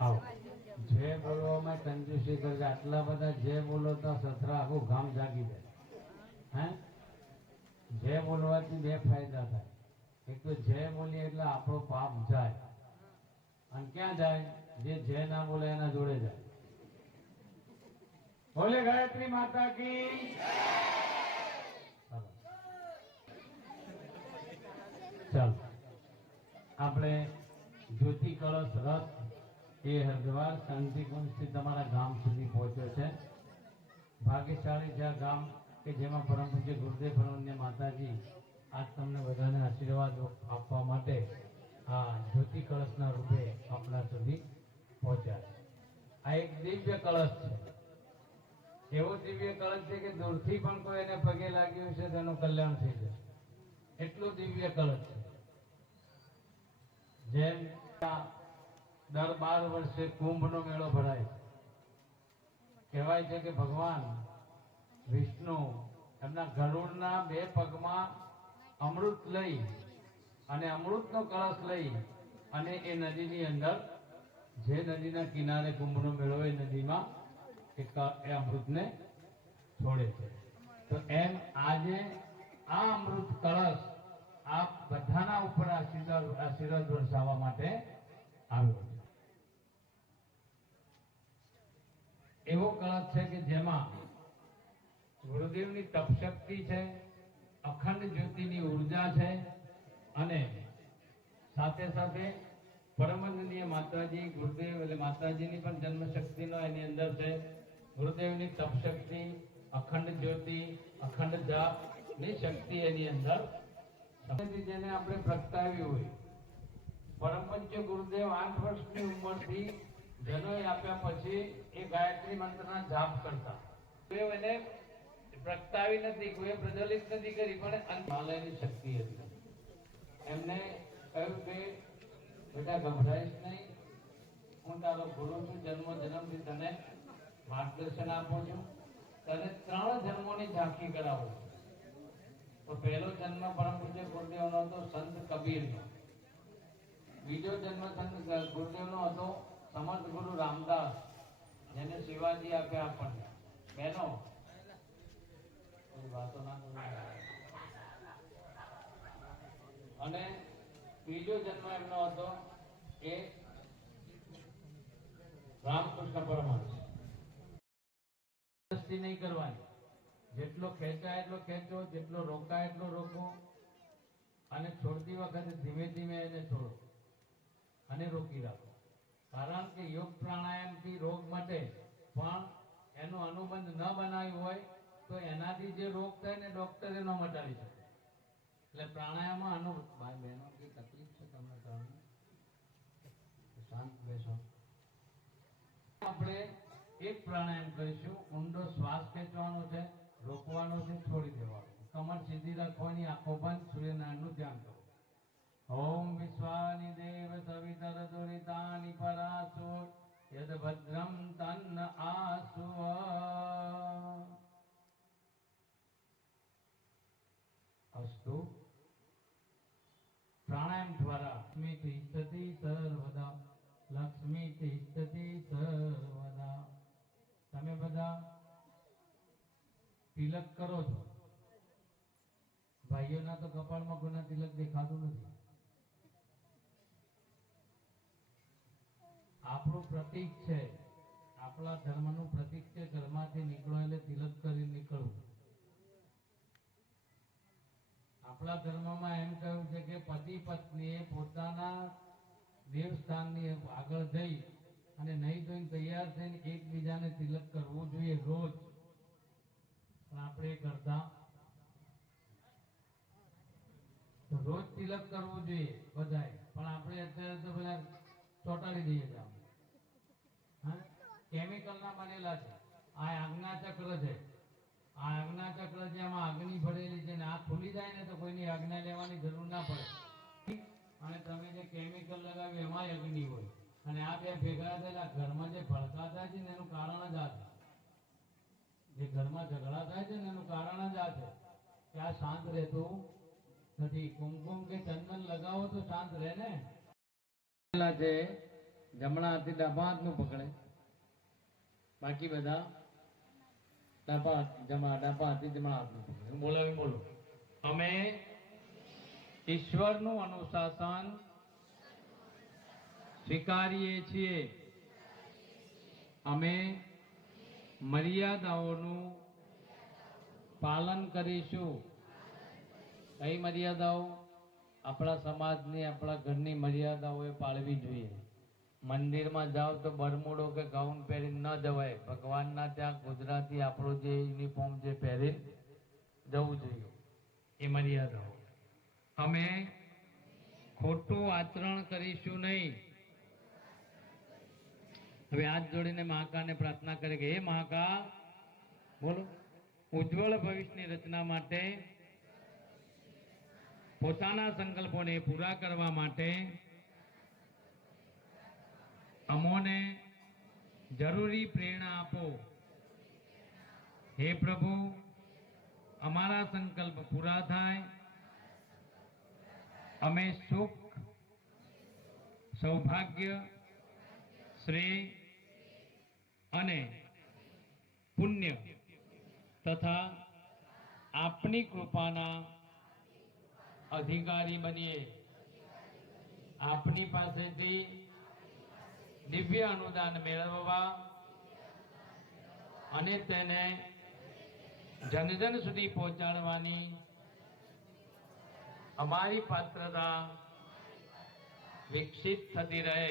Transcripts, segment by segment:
આવો. જે બોલવામાં કંજૂસી કરજે. આટલા બધા જે બોલો તો સત્ર આખું ગામ જાગી જાય. હે? જે બોલવાથી બે ફાયદા થાય. એક તો જે બોલીએ એટલે આપણો પાપ જાય. અને ક્યાં જાય? જે જે ના બોલે એના જોડે જાય. બોલે ગાયત્રી માતા કી. ચાલો. આપણે જ્યોતિ કળશ રથ એ હરદ્વાર શાંતિકુંજથી તમારા ગામ સુધી પહોંચ્યો છે. ભાગ્યશાળી જ્યાં ગામ કે જેમાં પરમ પૂજ્ય ગુરુદેવ પરમન્ય માતાજી આજ તમને બધાને આશીર્વાદ આપવા માટે આ જ્યોતિ કળશના રૂપે આપણા સુધી પહોંચ્યા છે. આ એક દિવ્ય કળશ છે. એવો દિવ્ય કળશ છે કે દૂરથી પણ કોઈ એને પગે લાગ્યું છે તેનું કલ્યાણ થઈ જશે. એટલું દિવ્ય કળશ છે. જેમ દર બાર વર્ષે કુંભનો મેળો ભરાય. કહેવાય છે કે ભગવાન વિષ્ણુ એમના ગરુડના બે પગમાં અમૃત લઈ અને અમૃતનો કળશ લઈ અને એ નદીની અંદર, જે નદીના કિનારે કુંભનો મેળો એ નદીમાં એ અમૃતને છોડે છે તો એમ આજે આ અમૃત કળશ આ બધાના ઉપર આશીર્વાદ આશીર્વાદ વરસાવવા માટે આવ્યો છે એવો કળશ છે કે જેમાં ગુરુદેવની તપશક્તિ છે, અખંડ જ્યોતિની ઊર્જા છે અને સાથે સાથે પરમનંદીય માતાજી, ગુરુદેવ એટલે માતાજીની પણ જન્મ એની અંદર છે. ગુરુદેવની તપશક્તિ, અખંડ જ્યોતિ, અખંડ જાપની શક્તિ એની અંદર જેને આપણે પ્રગટાવી હોય. પરમપંચ ગુરુદેવ આઠ વર્ષની ઉંમરથી જનોય આપ્યા પછી એ ગાયત્રી મંત્રના જાપ કરતા. એને પ્રગટાવી નથી, કોઈ પ્રજ્વલિત નથી કરી, પણ હિમાલયની શક્તિ હતી. એમને કહ્યું કે, બેટા, ગભરાઈશ નહીં. હું તારો ગુરુ છું, જન્મ જન્મથી તને માર્ગદર્શન આપું છું. તને ત્રણ જન્મોની ઝાંખી કરાવું છું. તો પહેલો જન્મ પરમ પૂજ્ય ગુરુદેવનો હતો સંત કબીરનો. બીજો જન્મ સંત ગુરુદેવનો હતો સમર્થ ગુરુ રામદાસ, જેને શિવાજી આપ્યા આપણને. બહેનો અને ત્રીજો જન્મ એમનો હતો એ રામકૃષ્ણ પરમહંસ નહીં કરવાની. જેટલો ખેંચાય એટલો ખેંચો, જેટલો રોકાય એટલો રોકો. અને છોડતી વખતે ધીમે ધીમે એને છોડો. અને રોકી રાખો. કારણ કે યોગ પ્રાણાયામથી રોગ મટે. પણ એનો અનુબંધ ન બનાવ્યું હોય તો એનાથી જે રોગ થાય ને ડોક્ટર એનો મટાડી શકે. એટલે પ્રાણાયામમાં અનુ ભાઈ બહેનો, કઈ તકલીફ છે તમને કારણે શાંત બેસો. આપણે એક પ્રાણાયામ કરીશું. ઊંડો શ્વાસ ખેંચવાનો છે, રોકવાનો છે, છોડી દેવાનો કમર સીધી રાખવાની, આંખો બંધ, સૂર્યનારાયણનું ધ્યાન કરો. દેવ સવિતર દુરિતાની પરાસુ યદ ભદ્રમ તન્ન આસુ અસ્તુ પ્રાણાયામ દ્વારા લક્ષ્મી તિષ્ઠતિ સર્વદા લક્ષ્મી તિષ્ઠતિ સર્વદા તમે બધા તિલક કરો છો? ભાઈઓના તો કપાળમાં કોઈના તિલક દેખાતું નથી. આપણું પ્રતીક છે. આપણા ધર્મનું પ્રતીક છે. ઘરમાંથી નીકળો એટલે તિલક કરી નીકળવું. આપણા ધર્મમાં એમ કહ્યું છે કે પતિ પત્નીએ પોતાના દેવસ્થાનની આગળ જઈ અને નહીં જોઈને તૈયાર થઈને એકબીજાને તિલક કરવું જોઈએ રોજ. પણ આપણે એ કરતા રોજ તિલક કરવું જોઈએ બધાય પણ આપણે અત્યારે તો પેલા ચોંટાડી દઈએ છીએ કેમિકલના બનેલા છે. આ આજ્ઞા ચક્ર છે. આ આજ્ઞા ચક્ર છે એમાં ભરેલી છે ને આ ખુલી જાય ને તો કોઈની આજ્ઞા લેવાની જરૂર ના પડે. અને તમે જે કેમિકલ લગાવ્યું એમાં અગ્નિ હોય. અને આ બે ભેગા થયેલા ઘરમાં જે ભડકા થાય છે ને એનું કારણ જ આ છે. જે ઘરમાં ઝઘડા થાય છે ને એનું કારણ જ આ છે કે આ શાંત રહેતું નથી. કુમકુમ કે ચંદન લગાવો તો શાંત રહે ને. છે જમણા હાથથી ડાબા હાથનું પકડે. બાકી બધા ડાબા હાથ જમા ડાબા હાથથી જમણા હાથનું પકડે બોલાવી બોલો. અમે ઈશ્વરનું અનુશાસન સ્વીકારીએ છીએ. અમે મર્યાદાઓનું પાલન કરીશું. કઈ મર્યાદાઓ? આપણા સમાજની, આપણા ઘરની મર્યાદાઓ એ પાળવી જોઈએ. મંદિરમાં જાઓ તો બરમુડો કે ગાઉન પહેરીને ન જવાય. ભગવાનના ત્યાં ગુજરાતી આપણો જે યુનિફોર્મ જે પહેરીને જવું જોઈએ. એ મર્યાદાઓ અમે ખોટું આચરણ કરીશું નહીં. હવે હાથ જોડીને મહાકાને પ્રાર્થના કરે કે, હે મહાકા, બોલો. ઉજ્જવળ ભવિષ્યની રચના માટે, પોતાના સંકલ્પોને પૂરા કરવા માટે અમોને જરૂરી પ્રેરણા આપો. હે પ્રભુ, અમારા સંકલ્પ પૂરા થાય. અમે સુખ, સૌભાગ્ય, શ્રેય અને પુણ્ય તથા આપની કૃપાના અધિકારી બનીએ. આપની પાસેથી દિવ્ય અનુદાન મેળવવા અને તેને જનજન સુધી પહોંચાડવાની અમારી પાત્રતા વિકસિત થતી રહે.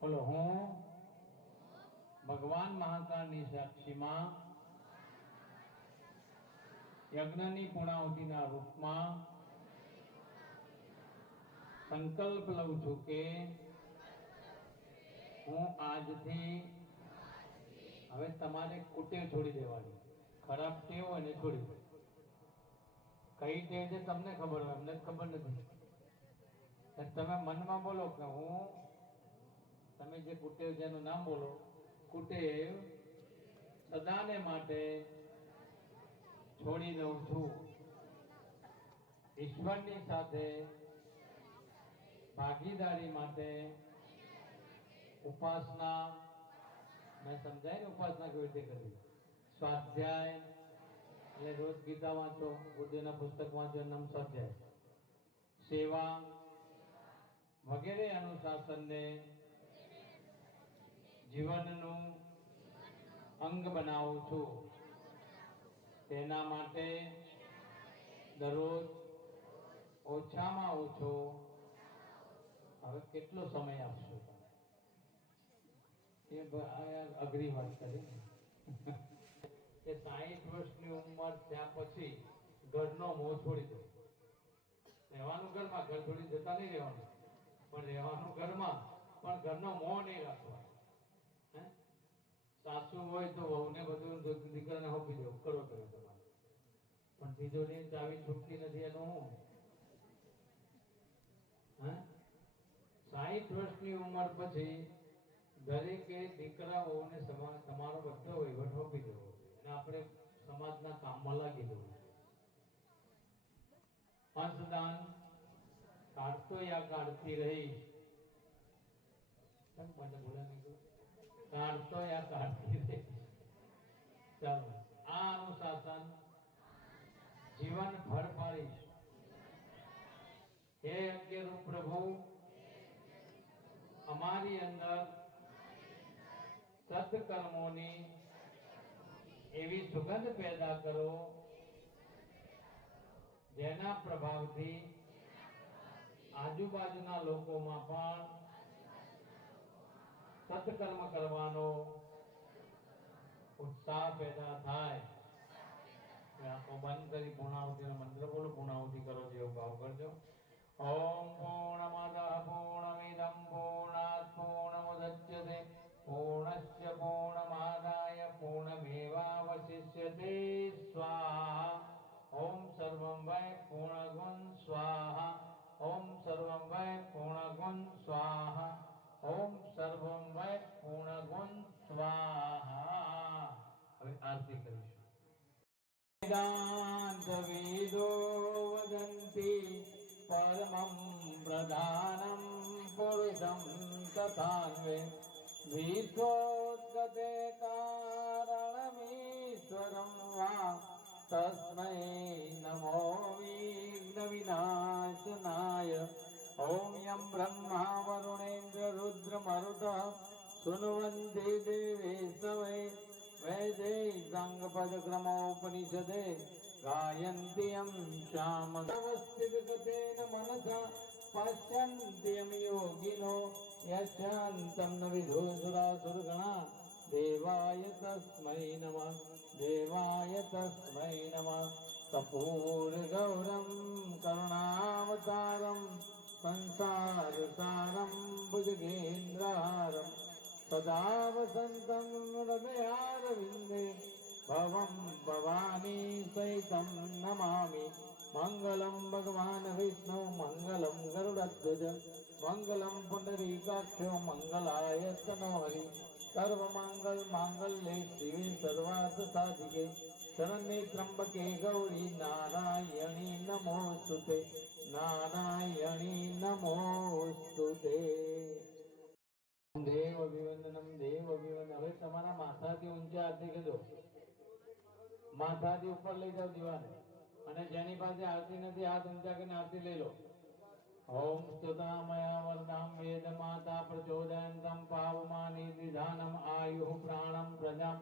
બોલો, હું ભગવાન મહાકાળની સાક્ષીમાં યજ્ઞની પૂર્ણાહુતિના રૂપમાં સંકલ્પ લઉં છું કે હું આજથી હવે તમારે કુટેવ છોડી દેવાની. ખરાબ ટેવ અને છોડી કઈ ટેવ છે તમને ખબર હોય? અમને ખબર નથી. તમે મનમાં બોલો કે હું, તમે જે કુટેવ છે એનું નામ બોલો, કુટેવ સદાને માટે છોડી દઉં છું. ઈશ્વરની સાથે ભાગીદારી માટે ઉપાસના, મેં સમજાય ને ઉપાસના કેવી રીતે કરવી? સ્વાધ્યાય, એટલે રોજ ગીતા વાંચો બુદ્ધિના પુસ્તક વાંચો, નામ સ્વાધ્યાય. સેવા વગેરે અનુશાસનને જીવનનું અંગ બનાવું છું. તેના માટે દરરોજ ઓછામાં ઓછો હવે કેટલો સમય આપશો એ અઘરી વાત કરી. કે સાહીઠ વર્ષની ઉંમર થયા પછી ઘરનો મોહ છોડી દો. રહેવાનું ઘરમાં, ઘર છોડી જતા નહીં રહેવાનું. પણ રહેવાનું ઘરમાં, પણ ઘરનો મોહ નહીં રાખવાનો. હે? સાસુ હોય તો વહુને બધું દીકરાને હોપી દેવું કરો તમે તમારે. પણ તિજોરી ચાવી છૂટતી નથી એનું હું? સાહીઠ વર્ષની ઉંમર પછી દરેકે સમા તમારો બધો વહીવટ હોપી દેવો. અને આપણે સમાજના કામમાં લાગી દેવું અંશદાન કાઢતો યા કાઢતી રહી. મને બોલે? કાઢતો યા કાઢતી દે ચાલો, આ અનુશાસન જીવન ભર પાડીશ હે અજ્ઞરૂપ પ્રભુ, અમારી અંદર સત્કર્મોની એવી સુગંધ પેદા કરો, જેના પ્રભાવથી આજુબાજુના લોકોમાં પણ સત્કર્મ કરવાનો ઉત્સાહ પેદા થાય. આંખો બંધ કરી પૂર્ણાહુતિનો મંત્ર બોલો, પૂર્ણાહુતિ કરો જેવો ભાવ કરજો. ઓમ પૂર્ણમદ પૂર્ણમિદમ પૂર્ણાત પૂર્ણમુદચ્યતે પૂર્ણસ્ય પૂર્ણમાદાય પૂર્ણમેવાવશિષ્યતે સ્વાહા. ઓમ સર્વમ વૈ પૂર્ણગુણ સ્વાહા. ઓમ સર્વમ વૈ પૂર્ણગુણ સ્વાહા. ઓમ સર્વમય પૂર્ણગુણ સ્વાહા. હવે આરતી કરીશું. વેદાંતવેદો વદંતિ પરમં પ્રધાનમ પુરુષમ તથાન્વે. વિધોદ્ગતે કારણમીશ્વરમ વા. તસ્મૈ નમો વિઘ્ન વિનાશનાય ॐ यं ब्रह्मा वरुणेन्द्ररुद्रमरुतः सुनुवन्ति देवे सवै वैदेशाङ्गपदक्रमोपनिषदे गायन्ति यं श्यामवस्थितगतेन मनसा पश्यन्ति यं योगिनो यशान्तं न विधुसुरासुरगणा देवाय तस्मै नमः देवाय तस्मै नमः। कपूरगौरं करुणावतारं संसारसारं भुजगेन्द्रहारम् सदा वसन्तं हृदयारविन्दे भवं भवानी सहितं नमामि मङ्गलं भगवान् विष्णु मङ्गलं गरुडध्वज मङ्गलं पुण्डरीकाक्षो मङ्गलाय तनोहरि सर्वमङ्गलमाङ्गल्ये शिवे सर्वार्थसाधिके शरण्ये त्र्यम्बके गौरी नारायणी નમોસ્તુ તે નારાયણી નમોસ્તુ તે દેવ અભિવંદનમ દેવ અભિવંદન હવે તમારા માથાથી ઊંચા આરતી કહેજો માથાથી ઉપર લઈ જાવ દીવાને. અને જેની પાસે આરતી નથી, હાથ ઊંચા કરીને આરતી લઈ લો. ઓમ સ્તુતામયા વરદામ વેદ માતા પ્રચોદયંતમ, પાવમાની નિધાનમ આયુ પ્રાણમ પ્રજા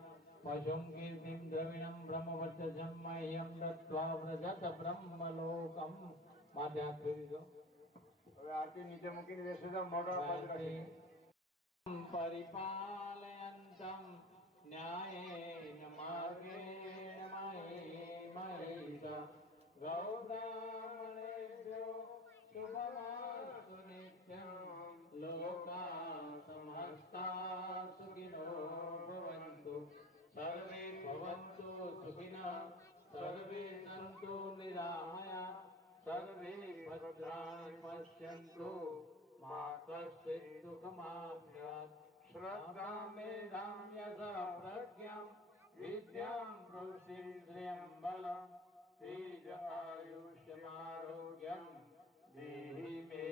પશુમ કીર્તિમ દ્રવિણમ બ્રહ્મવર્ચસમ મહ્યમ દત્વા વ્રજત બ્રહ્મલોકમ માથે હાથ ફેરી દો હવે આરતી નીચે મૂકીને બેસી જાઓ મોઢો બંધ રાખી परिपालयन्तं न्यायेन मार्गेण मयि महिषा गौब्राह्मणेभ्यो शुभमास्तु नित्यं लोका पश्यन्तु मा कश्चित् दुःखमाप्नुयात् श्रद्धां मेधां यथा प्रज्ञां विद्यां प्रोषिं श्रियं बलं तेजायुष्यमारोग्यं देहि मे